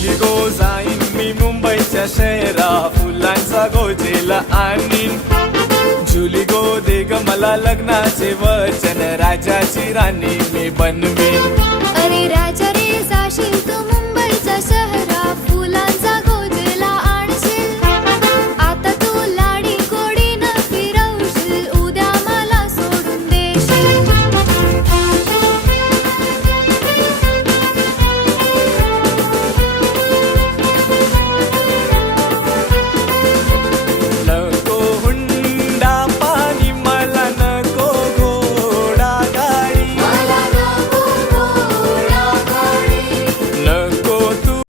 जाईन मी मुंबईच्या शहरा फुलांचा गोजेला आणीन. झुली गो दे ग मला लग्नाचे वचन राजाची राणी मी बनवीन.